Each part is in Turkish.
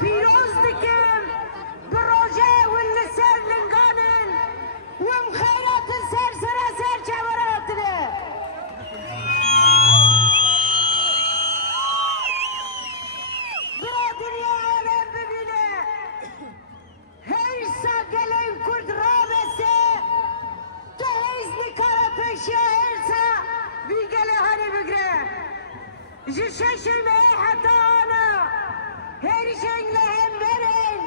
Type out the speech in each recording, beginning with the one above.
پیروز دکم بروژه واللي سر لنقانن ومخيرات سر سر جوراتنا برادر يا عالم ببينه هيسا قليل كرد رابسه تهيز نكارا بشيا هيسا بيقلي هاني بقره جششي مي حتى انا هيرشن لهم برين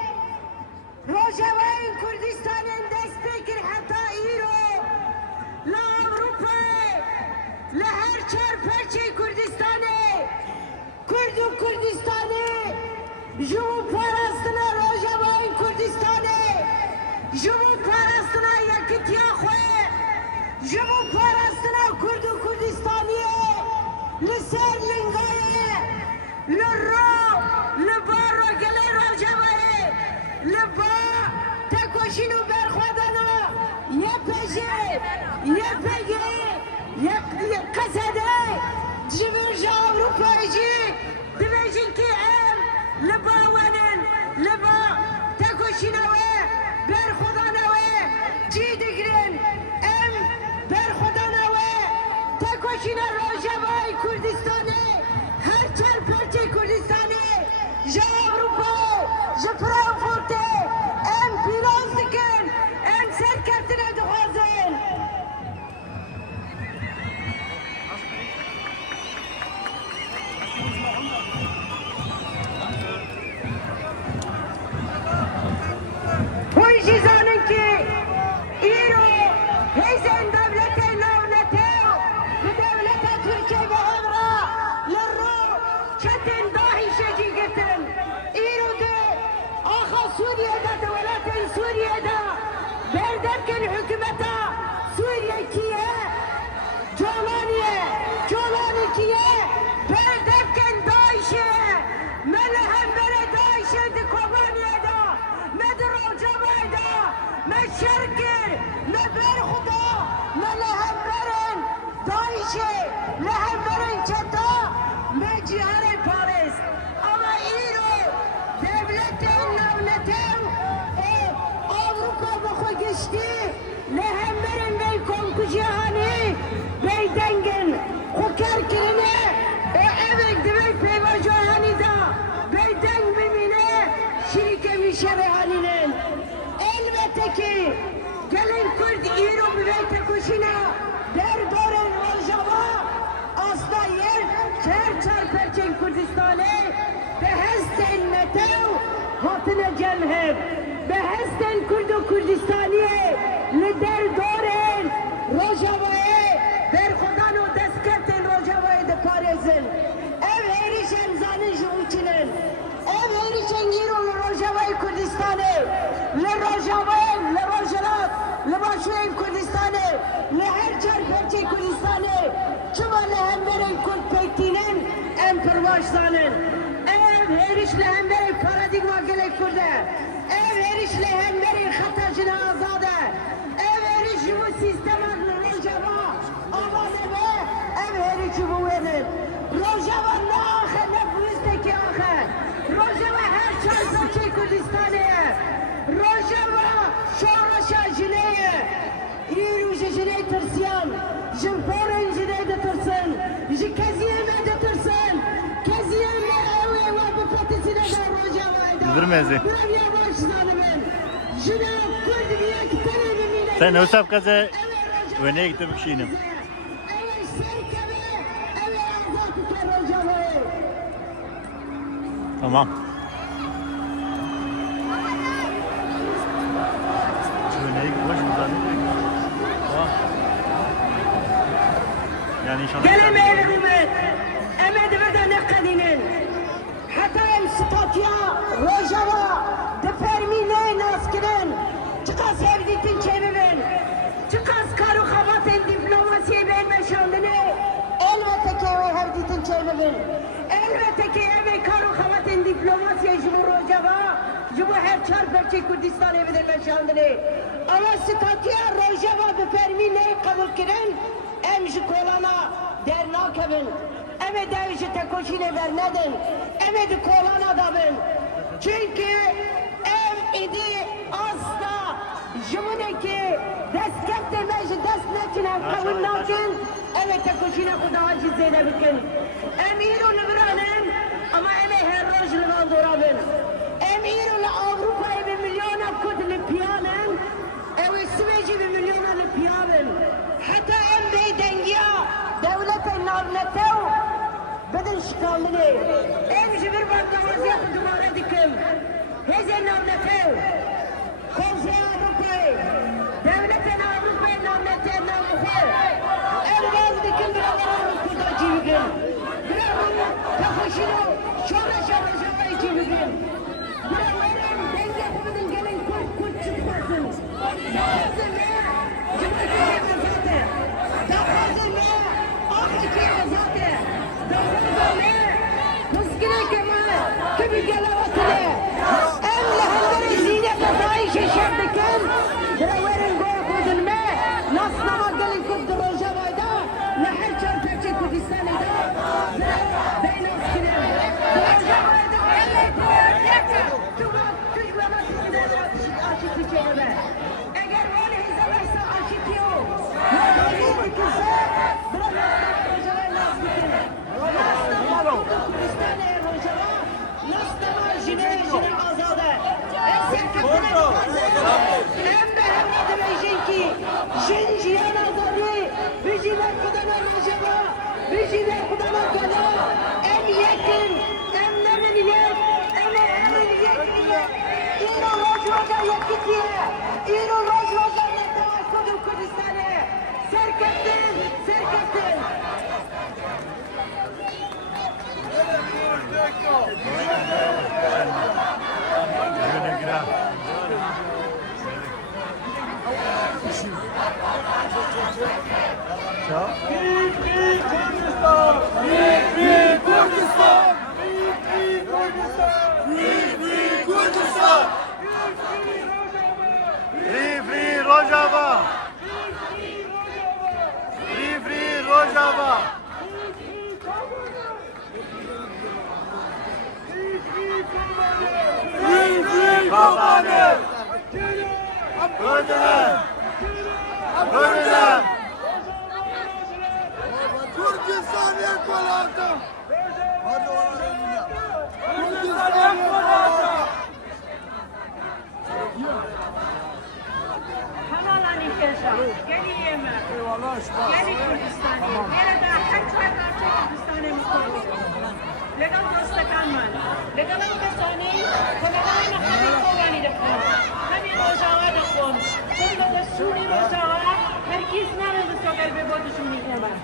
روجوين كردستان دستكر حتى ايرو لا اوروبا لهر چار پرچه کردستانه کردو کردستانه جو پرستنا روجوین کردستانه جو پرستنا یکتیا خواه جو پرستنا کردو کردستانیه لسر لنگایه لرو لبارو گله روجوین لبا تکوشینو برخوادانا یه پگه یک قصده جمهور اروپایی دبیجین که ام لبا ونن لبا تکوشینوه برخودانوه جی دگرن ام برخودانوه تکوشین روجوای کردستانه هر چار پرچه کردستانه جا اروپا جا فرانکفورته ام پیروز دکن ام سرکرتنه دخوازن Hoje zanen ki İro hezen devlete navneteo bu devlete Türkiye ve Emra lirru çetin dahişeci getin İro de aha Suriye'de devletin Suriye'de berderken hükümete Suriye kiye Jolani kiye berderken dahişe melehem bere dahişe de Kobaniye'de مدرو جمايدا ما شركي ما برخدا ما لهمبرن دايشي لهمبرن çata ما جهاري باريس ama İro devletin navnetem Avrupa bakı geçti lehemberin bey konkujihani bey dengen kuker kirine evek devek peyvacahani da bey deng mimine şirike mişerehaninin elbette ki gelin Kürt İro müveyte kuşina der doren Rojava asla yer çer perçen Kürdistan'e behesten metev hatine cemhev behesten Kürdo Kürdistaniye lider doren Rojava'ya berkodan o deskerten Rojava'ya de parezin ev erişen zanın şu içinin ev erişen İro'lu Rojava'yı Kürdistan'ı le Rojava'yı le Rojalat le Başu'yı Kürdistan'ı le her çar perçe Kürdistan'ı çuva le hemberin Kürt pektinin en pervaşlanın ev eriş le hemberin paradigma gelek Kürt'e ev eriş le hemberin hatacına azade ev eriş bu sistema Rojava amane ve ev eriş bu verin Rojava ne ahir ne bu üstteki ahir Rojava her çar perçe Kürdistan'ı Rojava şoraşa jineye İruja jineye tırsyan Jimforen jineye de tırsın Jikaziyeme de tırsın Kaziyeme ev bu patisine de Rojava'yda Durmezi. Buraya başlanımın Jine Kürt diye kitene mimine Sen Hüsap Kaza öne gittim şeyinim. Evet serkebe Evet azatike Rojava'yı Tamam. Öne gittim Tamam. Yani inşallah. Geleme evimin emedi ve de ne kadının hatta em statya Rojava de permine naskirin çıkas evditin çevirin çıkas karu havaten diplomasiye verme şandını elbette ki evi evditin çevirin elbette ki evi karu havaten diplomasiye jibu Rojava jibu her çar perçe Kürdistan evi verme şandını ama statya Rojava de permine kabul kirin em jikolana dernakevin eme devişi tekoşine vernedin eme di kolana dabın çünkü بچنه قول ناکن اوه تکوشینه خدا عجیز زیده بکن امیر و لبرانن اما امه هر روز لبان دورابن امیر و لأوروپای به میلیون کد لپیانن اوه سویجی به میلیون لپیانن حتی ام بیدنگیا دولت نارنتو بدن شکالنه ام جبر بردوازیت دوباره دکم هزه نارنتو Komşu Avrupa'yı, devletin Avrupa'yı namletten namletten, evveldikin biraların kuda civgin, biraların takışını şöyle civgin, biraların denge yapımının gelin kurt çıkmasın, dağızı ne, cümletiye azade, dağızı ne, ahiki azade, dağızı ne, kuzgine kemal, gibi gelavatine, emlehenleri zine kazayı şeşerdiken, Draverin goya kudulme, nasnama gelin kudur Rojava'da, nehir çarpıcı Kudistan'da, Beynos kinem, Rojava'da tüklamak aşık içerime. Eğer öyle hizalıysa aşık yok. Rojava'yı dikilse, Rojava'yı nasıl dikin? Nasnama kudur Kudistan'a Rojava, nasnama jine azade. Hem de hem de demeyecek ki Jinjiyan azadi Vijile kudana Rojava Vijile kudana gala Em yekin Em nemin yek Em emin yek İro Rojva'da yekitiye İro Rojva'da netavaş kudur Kudistan'ı Serkettin Serkettin Free Rojava! Free Rojava! Kobane! Öldüler! Öldüler! Kurdistan yak oldu. Hadi oğlum. Kurdistan yak oldu. Halalani Keşan, geli yeme. Eyvallah işte. Geli Kurdistan'ı. Nerede kaç Kurdistan'ı mutlu. Legal dostakanman. Legal dostanı, konalarına hadi kovani dikkat. Hadi Rojava dikkat. Sonra da Suri Rojava, herkes nerede sokar be bodu şunu hemen.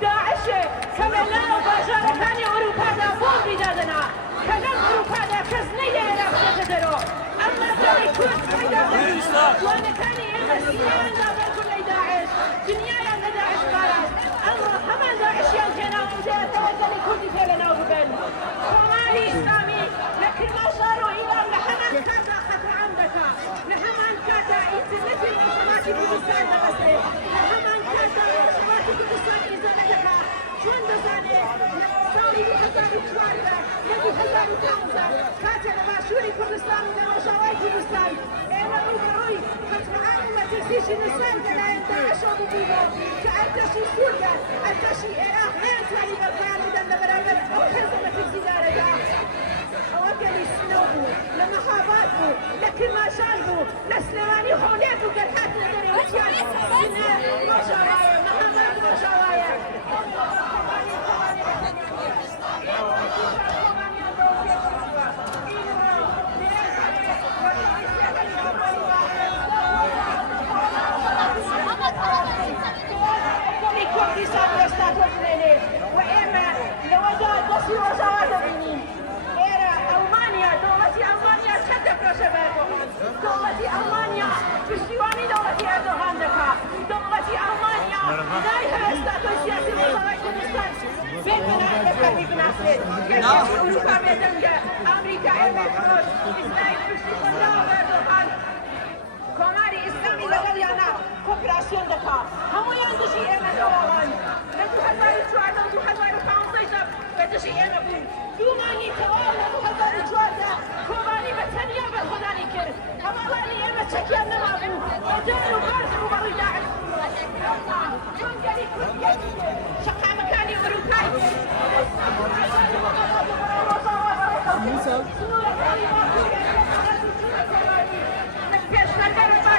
داعش كما لا مباشرة كان أوروبا دا فوق بدادنا كان أوروبا دا كزني دا يرافق أما كان يكون بدادنا وانا كان يمسيان دا كل داعش دنيا يا داعش قارس الله همان داعش ينجنا ومزيا توزن كل فعلنا وبن صومالي إسلامي لكن ما صاروا إلى لحمان كاتا خطر عندك لحمان كاتا إنسلتي وصماتي بلسان نفسي لحمان كاتا وصماتي بلسان إزالتك شون دزاني سالي بحزاري كواربا يدي حزاري تاوزا كاتا لما شوري كردستان ونوشاواي كردستان إينا روحي تنسيش النساء ولا ينتعشوا بطيبة كأرتشي سوريا أرتشي إراق ما ينتعني بطيان لدن برابر أو حزمة الزيارة دا أوكلي سنوبو لما خاباتو لكن ما شالبو لسلواني خوليتو قرحات لدري وشيان ما شاوايا محمد ما شاوايا دولة ألمانيا بشتواني دولة أردوغان دكا دولة ألمانيا نايها استاتو سياسي وصلاة كردستان بين مناطق كمي بناسل كشف أوروبا ميدنجا أمريكا إمريكوش إسرائيل بشتي صلاة أردوغان كماري إسلامي لغليانا كوبراسيون دكا همو يندشي إيما دولان لدو هزاري چوارده و 2015 بدشي إيما بون دوماني توال لدو هزاري چوارده كماري بتنيا بالخداني كرد همالاني إيما تشكيا نمابو ودارو بارزو برو داعش شقا مكاني أوروباي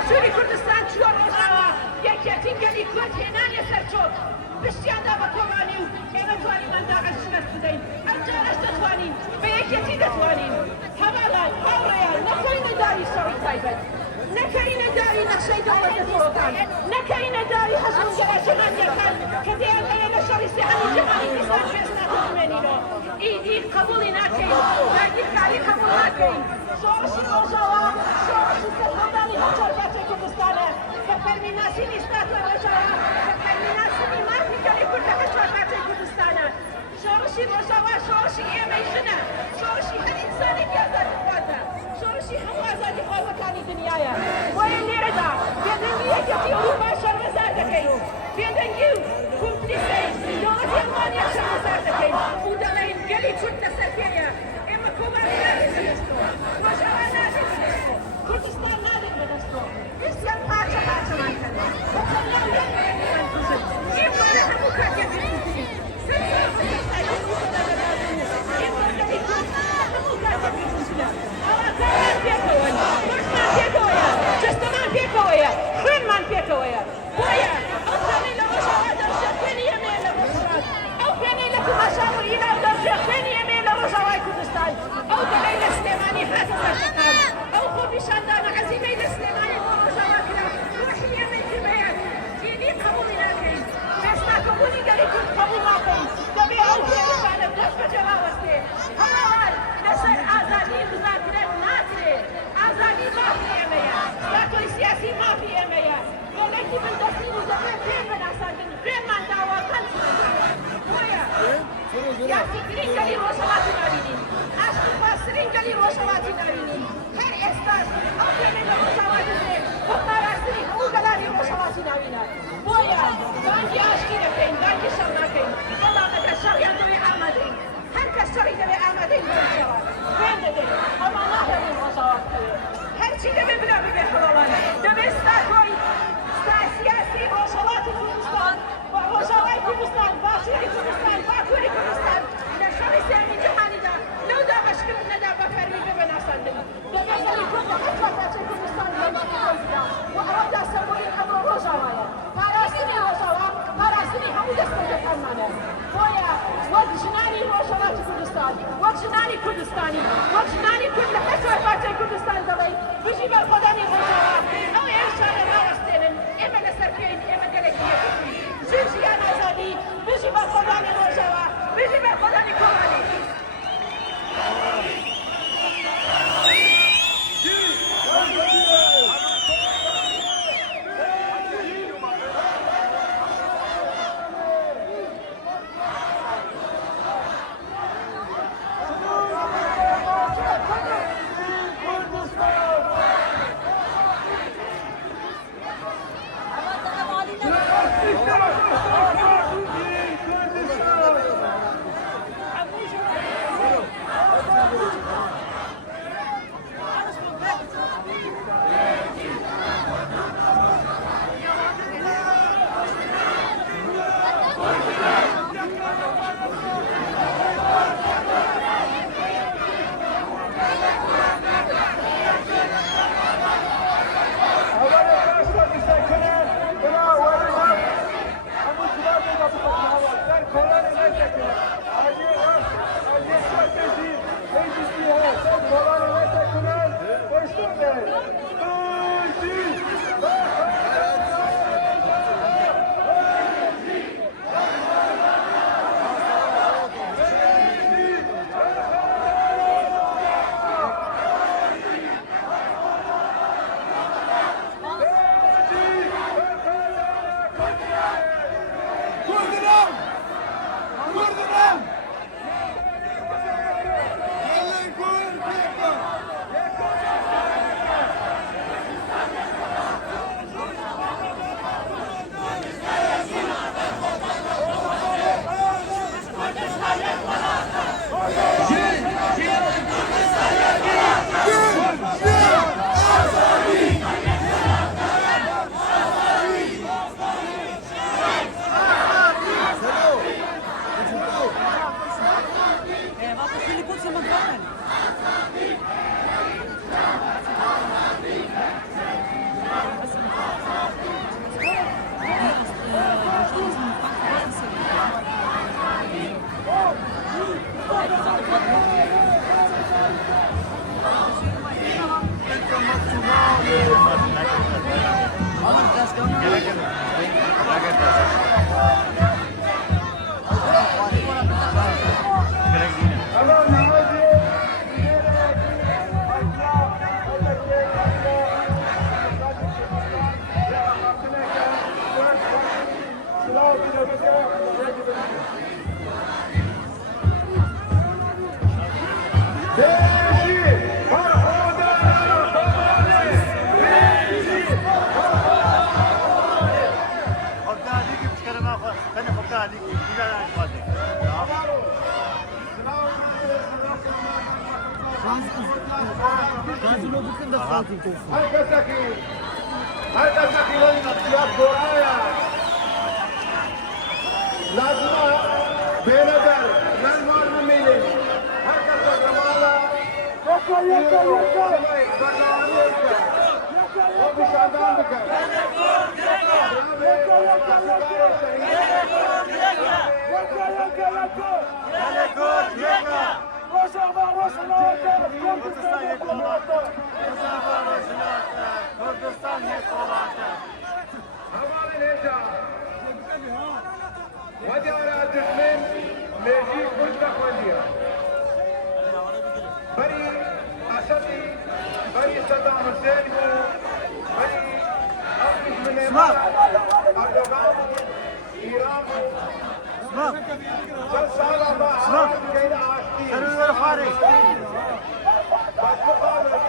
شوری کردستان چوار روزاوا یکیتین گلی کود هنان یسر چوب بشتیان دا بکوانیم اینا توانیم من داعش شکست بدهیم انجارش دتوانیم به یکیتی دتوانیم هوالای هاوریان نکوین داری سوی تایبت نکوین داری نقشه دولت فروغان نکوین داری حجم جراشمان یکن که دیان اینا شریسی همی جمعی نیستان فیسنا تجمینی رو ایدی قبولی نکین درگی کاری قبول نکین شورشی روزاوا شورشی سفردانی هچار بچه کردستانه که فرمیناسی نیستات و روزاوا که فرمیناسی نیماتی کاری کرده هچار بچه کردستانه شورشی روزاوا شورشی ایمیشنه شورشی هر انسانی که آزادی خواهده شورشی همو آزادی خواهده کانی دنیایه باید لیره دا بیدنگی یکی اروپا شرمزار دکیم بیدنگی کمپلیسی دولتی المانیا شرمزار دکیم او دلین گلی چود نسرکیه اما کوبانی نزیستو روزاوا نزیستو کردستان نزیستو İsyan parça parça mankada. Bakanlar yanmayan kızım. İmara hamu kakya kızım. Sen sarfı kızım. İmara ikon hamu kakya kızım. Ama karan piyakavaya. Başman piyakavaya. Çastaman piyakavaya. Hırman piyakavaya. Boya. Avkanıyla başarı dövüşe beni yemeğiyle başarı. Avkanıyla kumaşamı ilav dövüşe beni yemeğiyle başarı Kurdistan. Avkanıyla Süleyman'i hatı saçakan. Avkubi şandana azimeyle Süleyman'i قبولی گری کرد قبول نکن دبی آوری نشانه دست به جواب استه حال نشان آزادی مذاکرات ناتره آزادی مافی امیا ستاتوی سیاسی مافی امیا دولتی من دستی مذاکره پیر بناسندن پیر من دعوا کن بایا سیاسی گرین گلی روشواتی نبینیم عشق فاسرین گلی روشواتی نبینیم هر استاز آفرین روشواتی نبینیم خودمارستری او گلاری روشواتی نبینیم بایا دانگی عشقی نبینیم دانگی شر نکنیم الله مگر شر یادوی آمدیم هر کس شری دوی آمدیم روشوات بنده اما نهرمون روشوات هر چی دوی بلا بگه خلالان دوی استاکوی سیاسی روشواتی کردستان و روشوات کردستان باشوری کردستان باکوری کردستان در شر سیامی جهانی دا لو دا بشکم ندا بفرمی ببناسندیم هركز خلال نفسيات دورaya lazıma beğeneder ben var mı meylim herkese kamala yaka o bir şadan dıkar Kurdistan yekolata. Havalı neca. Vadiara cismin meji kuşta koyuyor. Bari Asadi, bari Saddam Hussein bu, bari Afganiz Minemal, Erdogan, İran bu. Çok sağlam da ağır kayda açtı. Terörler hariç. Başka bağlı,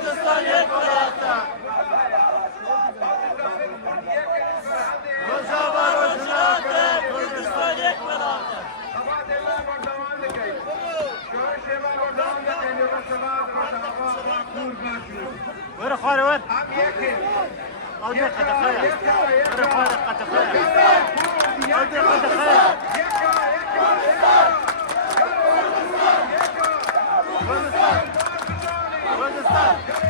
Kurdistan yekolata. Rojava rojava Kurdistan yekolata. Ver khare ver. Audi qada khaya. Ver khare qada khaya. Audi qada khaya. Kurdistan. Kurdistan.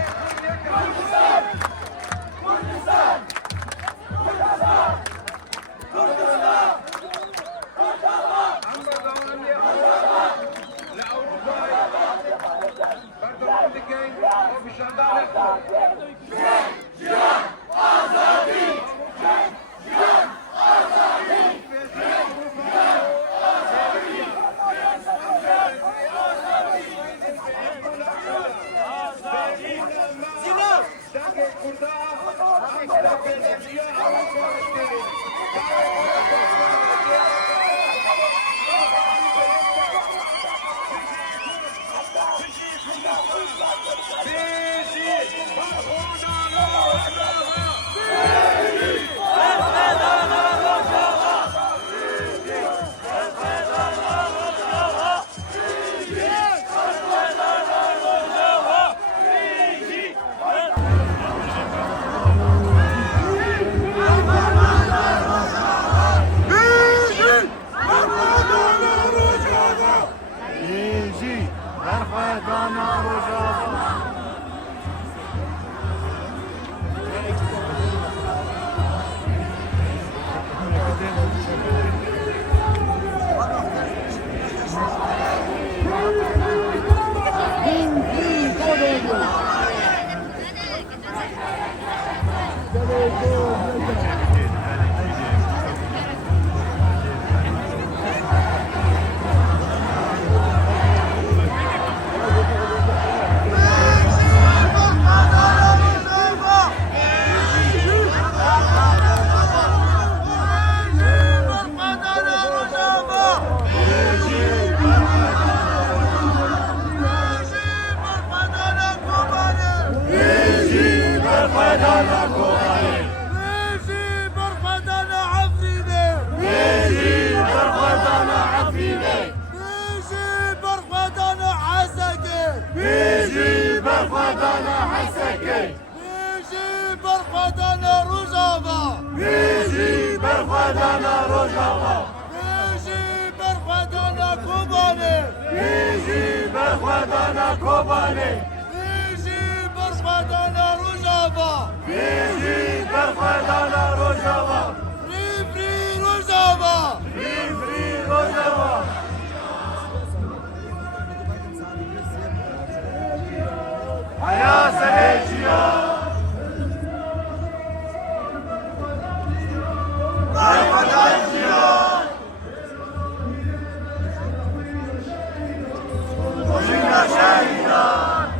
برخدانا كوباني بيجي برخدانا عفريني بيجي برخدانا عفريني بيجي برخدانا عسكي بيجي برخدانا حسكي بيجي برخدانا رجابة بيجي برخدانا رجوة بيجي برخدانا كوباني بيجي برخدانا كوباني بيجي برخدانا رجابة بيجي برخدانا رجوة فري فري رجابة فري فري رجوة حياة سريجيا وجينا شاهدا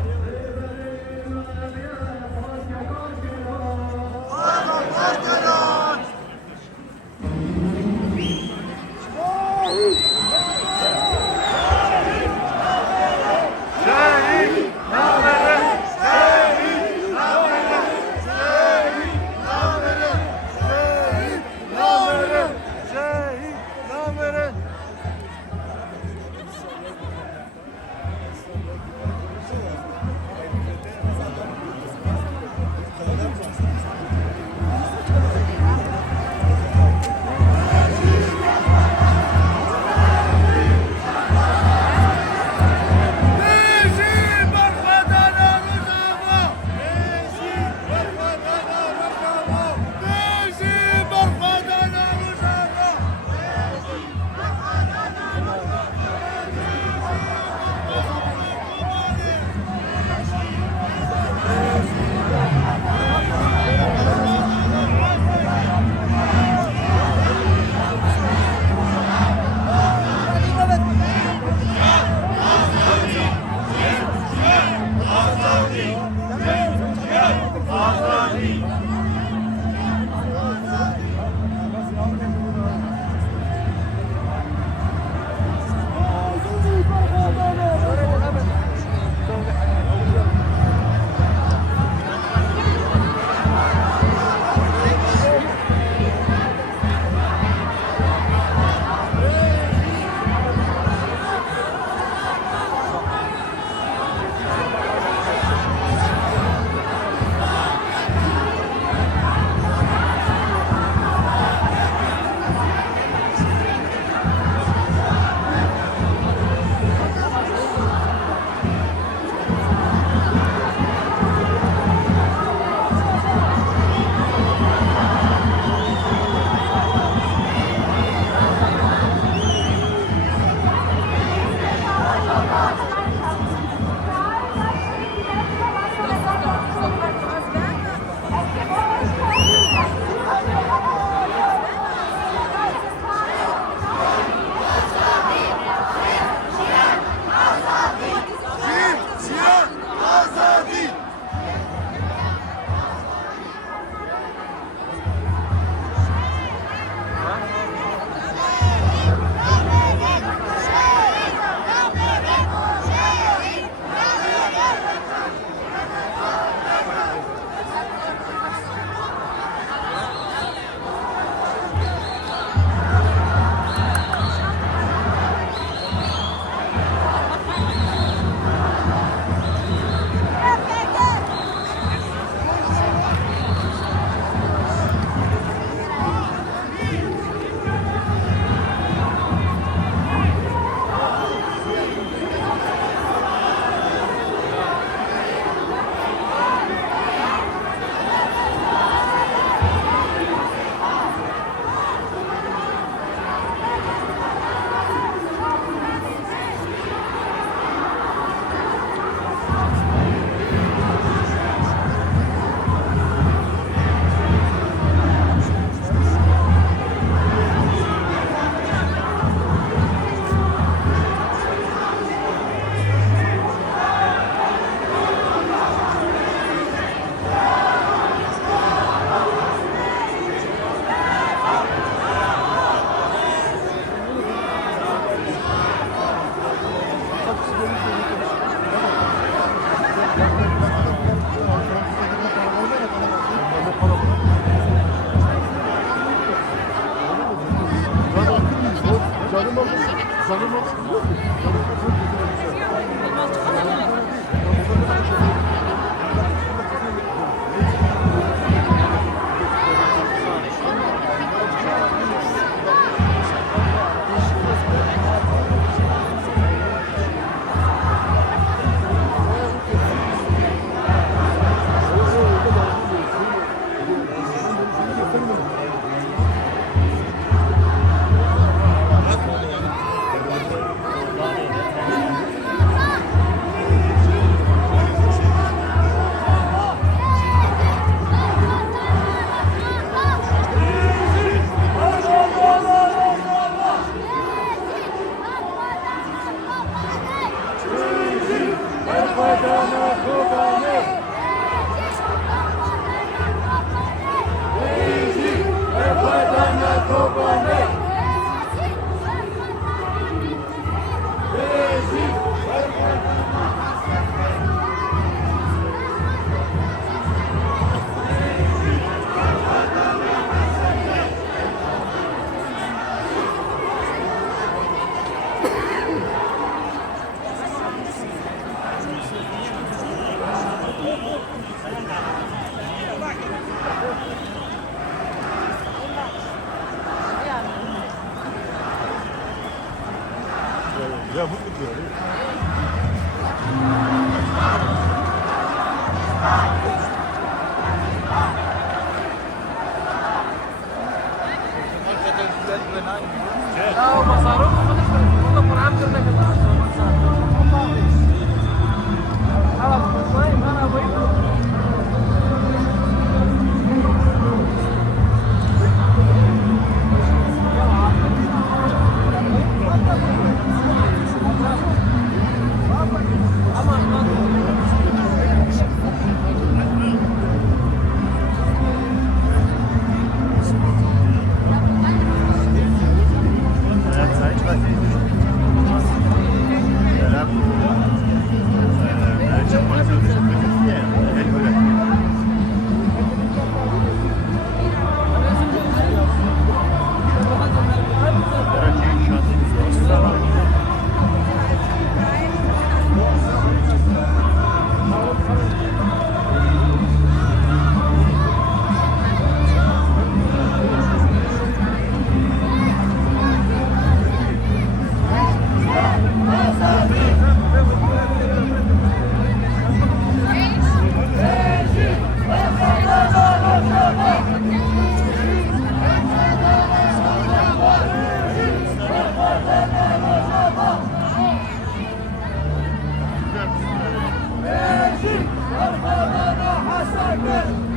Ya bu tutuyor. لا ومصاروف والله فرحان كنا كده خلاص طيب انا ابغى Hasan Bey!